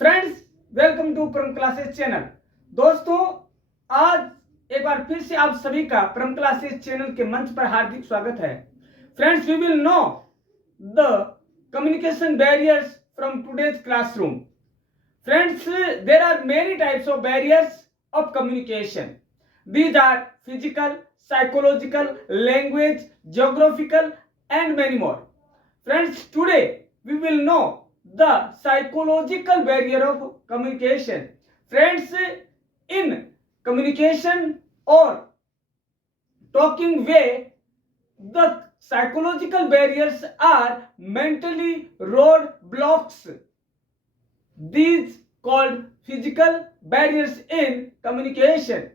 Friends, welcome to परम classes channel. दोस्तों, आज एक बार फिर से आप सभी का परम क्लासेस चैनल के मंच पर हार्दिक स्वागत है। Friends, we will know the communication barriers from today's classroom. Friends, there are many types of barriers of communication. These are physical, psychological, language, geographical, and many more. Friends, today we will know the psychological barrier of communication. Friends, in communication or talking way, the psychological barriers are mentally roadblocks. These called physical barriers in communication.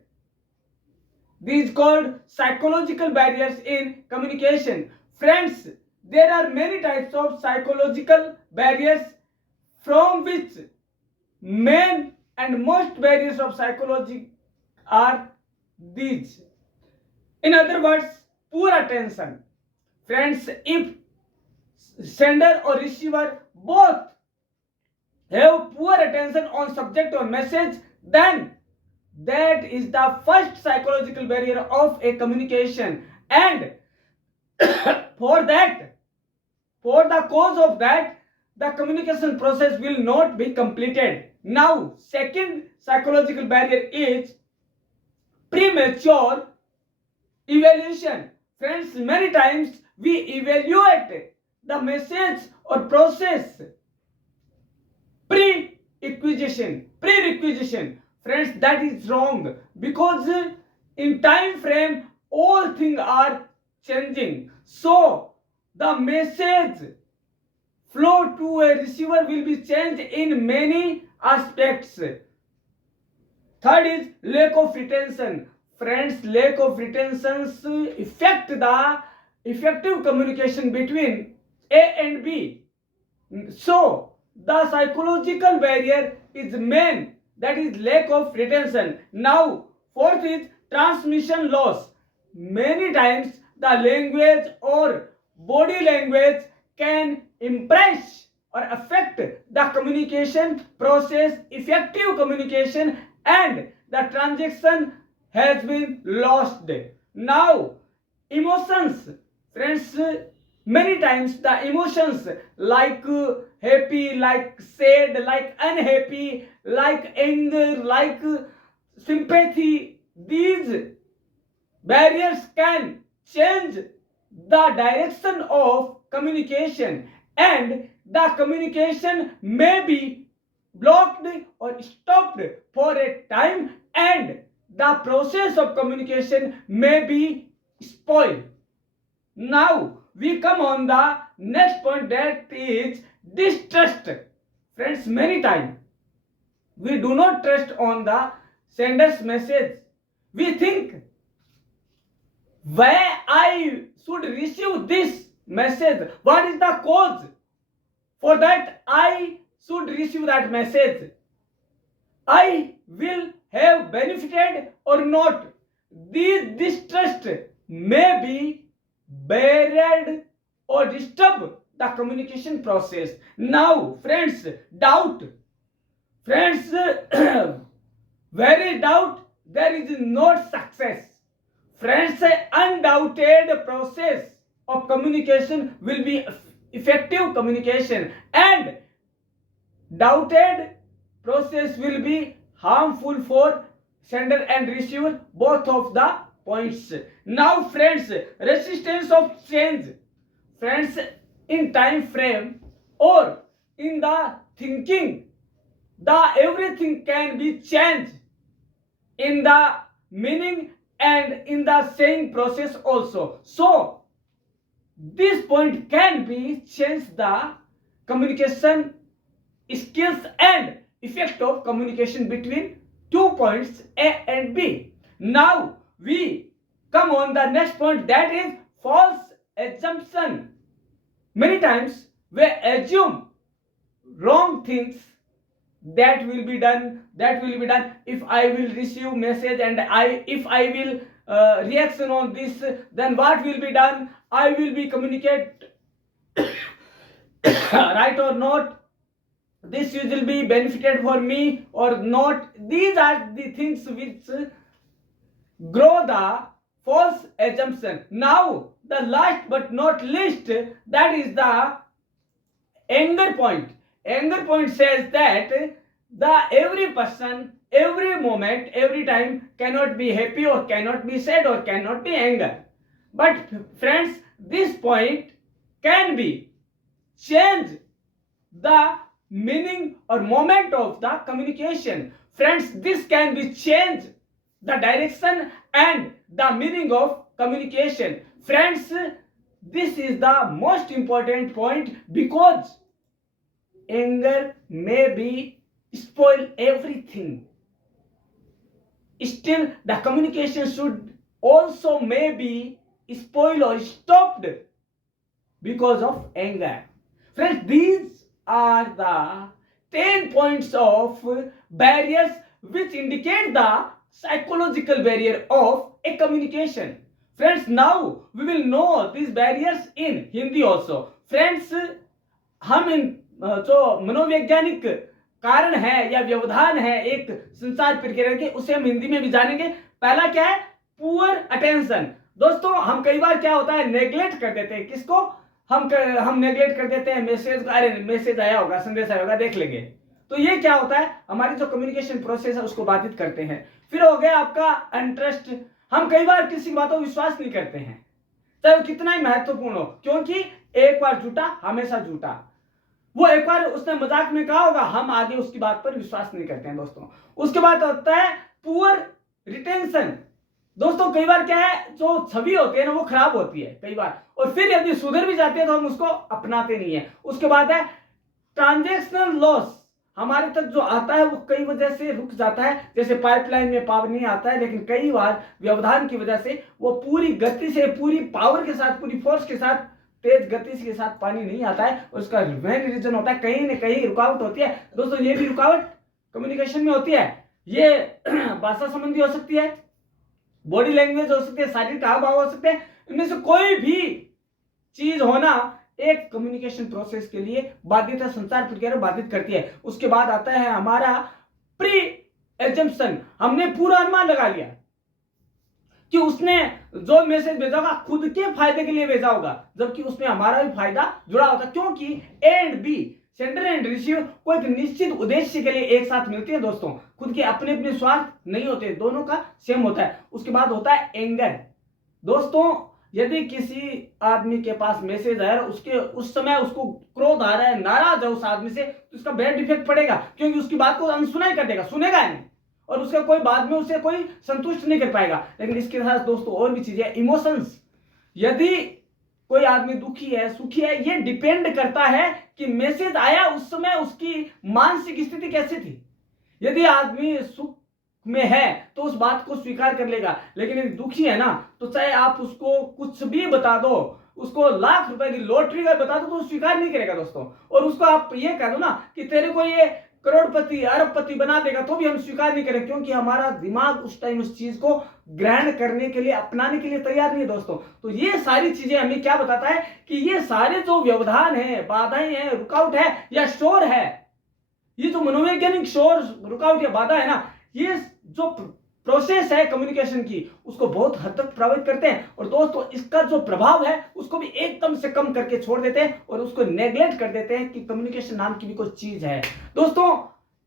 These called psychological barriers in communication. Friends, there are many types of psychological barriers, from which main and most barriers of psychology are these. In other words, poor attention. Friends, if sender or receiver both have poor attention on subject or message, then that is the first psychological barrier of a communication. And for that, for the cause of that, the communication process will not be completed. Now, second psychological barrier is premature evaluation. Friends, many times we evaluate the message or process prerequisition. Friends, that is wrong, because in time frame all things are changing, so the message flow to a receiver will be changed in many aspects. Third is lack of retention. Friends, lack of retentions affect the effective communication between A and B. So the psychological barrier is main, that is lack of retention. Now, fourth is transmission loss. Many times the language or body language can impress or affect the communication process, effective communication, and the transaction has been lost. Now, emotions. Friends, many times the emotions like happy, like sad, like unhappy, like anger, like sympathy, these barriers can change the direction of communication, and the communication may be blocked or stopped for a time, and the process of communication may be spoiled. Now we come on the next point, that is distrust. Friends, many times we do not trust on the sender's message. We think, why I should receive this message? What is the cause for that I should receive that message? I will have benefited or not? This distrust may be buried or disturb the communication process. Now, friends, doubt. Friends, very doubt, there is not success. Friends, undoubted process of communication will be effective communication, and doubted process will be harmful for sender and receiver, both of the points. Now, friends, resistance of change. Friends, in time frame or in the thinking, the everything can be changed in the meaning and in the saying process also. So this point can be changed the communication skills and effect of communication between 2 points A and B. Now we come on the next point, that is false assumption. Many times we assume wrong things, that will be done, if I will receive message and if I will reaction on this, then what will be done? I will be communicate right or not? this will be benefited for me or not. These are the things which grow the false assumption. Now the last but not least, that is the anger point. Anger point says that the every person, every moment, every time cannot be happy or cannot be sad or cannot be anger. But friends, this point can be change the meaning or moment of the communication. Friends, this can be change the direction and the meaning of communication. Friends, this is the most important point, because anger may be spoil everything. Still the communication should also may be spoiled or stopped because of anger. Friends, these are the 10 points of barriers which indicate the psychological barrier of a communication. Friends, now we will know these barriers in Hindi also. Friends, हम इन जो मनोवैज्ञानिक कारण है या व्यवधान है एक संचार प्रक्रिया के, उसे हम हिंदी में भी जानेंगे। पहला क्या है? Poor attention. दोस्तों, हम कई बार क्या होता है, नेग्लेक्ट कर देते हैं। किसको? हम नेग्लेक्ट कर देते हैं मैसेज को। अरे मैसेज आया होगा, संदेश आया होगा, देख लेंगे। तो ये क्या होता है, हमारी जो कम्युनिकेशन प्रोसेस है उसको बाधित करते हैं। फिर हो गया आपका अनट्रस्ट। हम कई बार किसी बातों को विश्वास नहीं करते हैं, चाहे वो कितना ही महत्वपूर्ण हो, क्योंकि एक बार झूठा हमेशा झूठा। वो एक बार उसने मजाक में कहा होगा, हम आगे उसकी बात पर विश्वास नहीं करते हैं दोस्तों। उसके बाद होता है पुअर रिटेंशन। दोस्तों, कई बार क्या है, जो छवि होती है ना वो खराब होती है कई बार, और फिर यदि सुधर भी जाती है तो हम उसको अपनाते नहीं है। उसके बाद है ट्रांजैक्शनल लॉस। हमारे तक जो आता है वो कई वजह से रुक जाता है। जैसे पाइपलाइन में पावर नहीं आता है, लेकिन कई बार व्यवधान की वजह से वो पूरी गति से, पूरी पावर के साथ, पूरी फोर्स के साथ, तेज गति के साथ पानी नहीं आता है। उसका मेन रीजन होता है कहीं न कहीं रुकावट होती है। दोस्तों, ये भी रुकावट कम्युनिकेशन में होती है। ये भाषा संबंधी हो सकती है, बॉडी लैंग्वेज हो सकती है, शारीरिक हाव भाव हो सकते हैं। इनमें से कोई भी चीज होना एक कम्युनिकेशन प्रोसेस के लिए बाधित है, संचार प्रक्रिया बाधित करती है। उसके बाद आता है हमारा प्री एजम्पशन। हमने पूरा अनुमान लगा लिया कि उसने जो मैसेज भेजा होगा खुद के फायदे के लिए भेजा होगा, जबकि उसमें हमारा भी फायदा जुड़ा होता है, क्योंकि A and B, sender and receiver, को एक निश्चित उद्देश्य के लिए एक साथ मिलते हैं। दोस्तों, खुद के अपने अपने स्वार्थ नहीं होते, दोनों का सेम होता है। उसके बाद होता है एंगर। दोस्तों, यदि किसी आदमी के पास मैसेज आया, उसके उस समय उसको क्रोध आ रहा है, नाराज है उस आदमी से, तो उसका बैड इफेक्ट पड़ेगा, क्योंकि उसकी बात को अनसुना ही कर देगा, सुनेगा नहीं, और उसका कोई बाद में उसे कोई संतुष्ट नहीं कर पाएगा। लेकिन इसके साथ दोस्तों और भी चीजें, इमोशंस। यदि कोई आदमी दुखी है, सुखी है, ये डिपेंड करता है कि मैसेज आया उस समय उसकी मानसिक स्थिति कैसी थी। यदि आदमी सुख में है तो उस बात को स्वीकार कर लेगा, लेकिन यदि दुखी है ना, तो चाहे आप उसको कुछ भी बता दो, उसको लाख रुपए की लॉटरी का बता दो, तो स्वीकार नहीं करेगा दोस्तों। और उसको आप ये कह दो ना कि तेरे को ये करोड़पति अरबपति बना देगा, तो भी हम स्वीकार नहीं करें, क्योंकि हमारा दिमाग उस टाइम उस चीज को ग्रहण करने के लिए, अपनाने के लिए तैयार नहीं है दोस्तों। तो ये सारी चीजें हमें क्या बताता है कि ये सारे जो व्यवधान है, बाधाएं हैं, रुकावट है या शोर है, ये जो मनोवैज्ञानिक शोर, रुकावट या बाधा है ना, ये जो प्रोसेस है कम्युनिकेशन की, उसको बहुत हद तक प्रभावित करते हैं। और दोस्तों, इसका जो प्रभाव है उसको भी एकदम से कम करके छोड़ देते हैं और उसको नेग्लेक्ट कर देते हैं कि कम्युनिकेशन नाम की भी कोई चीज है। दोस्तों,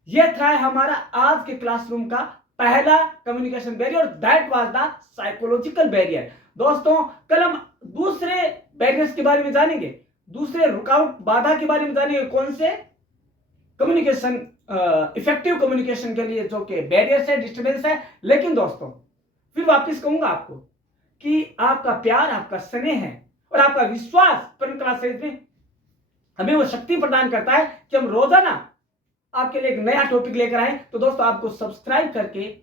यह था हमारा आज के क्लासरूम का पहला communication barrier, that was the psychological barrier. दोस्तों, कल हम दूसरे बैरियर्स के बारे में जानेंगे, दूसरे रुकावट बाधा के बारे में जानेंगे, कौन से कम्युनिकेशन, इफेक्टिव कम्युनिकेशन के लिए जो कि बैरियर्स है, डिस्टर्बेंस है। लेकिन दोस्तों, फिर वापस कहूंगा आपको कि आपका प्यार, आपका स्नेह है और आपका विश्वास परम क्लासेज में हमें वो शक्ति प्रदान करता है कि हम रोजाना आपके लिए एक नया टॉपिक लेकर आए। तो दोस्तों, आपको सब्सक्राइब करके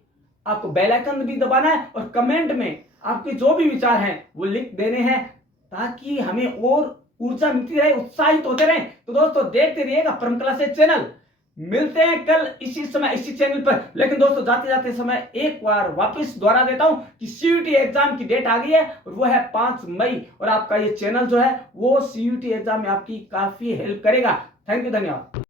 आपको बेल आइकन भी दबाना है और कमेंट में आपके जो भी विचार हैं वो लिख देने हैं, ताकि हमें और ऊर्जा मिलती रहे, उत्साहित होते रहे। तो दोस्तों, देखते रहिएगा परम क्लासेज चैनल। मिलते हैं कल इसी समय इसी चैनल पर। लेकिन दोस्तों, जाते जाते समय एक बार वापस दोहरा देता हूं कि सीयूटी एग्जाम की डेट आ गई है और वो है 5 मई, और आपका ये चैनल जो है वो सीयूटी एग्जाम में आपकी काफी हेल्प करेगा। थैंक यू, धन्यवाद।